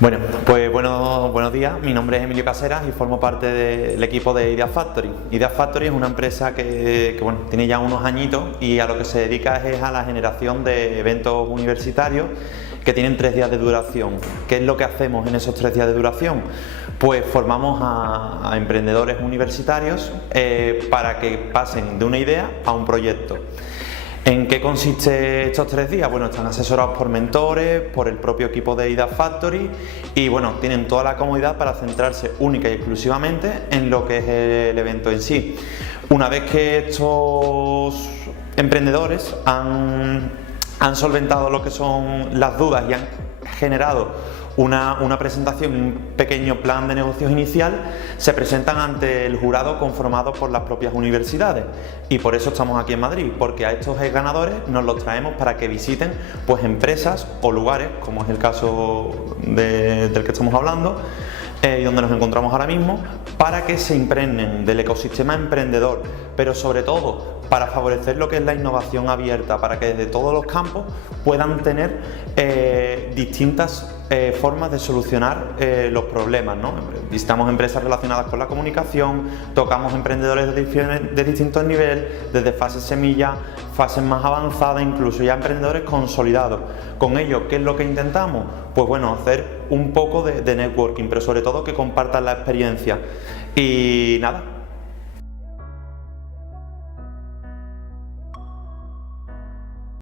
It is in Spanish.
Buenos días, mi nombre es Emilio Caseras y formo parte del equipo de Idea Factory. Idea Factory es una empresa que tiene ya unos añitos y a lo que se dedica es a la generación de eventos universitarios que tienen 3 días de duración. ¿Qué es lo que hacemos en esos 3 días de duración? Pues formamos a emprendedores universitarios para que pasen de una idea a un proyecto. ¿En qué consiste estos 3 días? Bueno, están asesorados por mentores, por el propio equipo de Idea Factory y tienen toda la comodidad para centrarse única y exclusivamente en lo que es el evento en sí. Una vez que estos emprendedores han solventado lo que son las dudas y han generado una presentación, un pequeño plan de negocios inicial, se presentan ante el jurado conformado por las propias universidades y por eso estamos aquí en Madrid, porque a estos ganadores nos los traemos para que visiten empresas o lugares, como es el caso del que estamos hablando, y donde nos encontramos ahora mismo, para que se impregnen del ecosistema emprendedor, pero sobre todo para favorecer lo que es la innovación abierta, para que desde todos los campos puedan tener distintas formas de solucionar los problemas, ¿no? Visitamos empresas relacionadas con la comunicación, tocamos emprendedores de distintos niveles, desde fases semilla, fases más avanzadas, incluso ya emprendedores consolidados. Con ello, ¿qué es lo que intentamos? Hacer un poco de networking, pero sobre todo que compartan la experiencia. Y nada,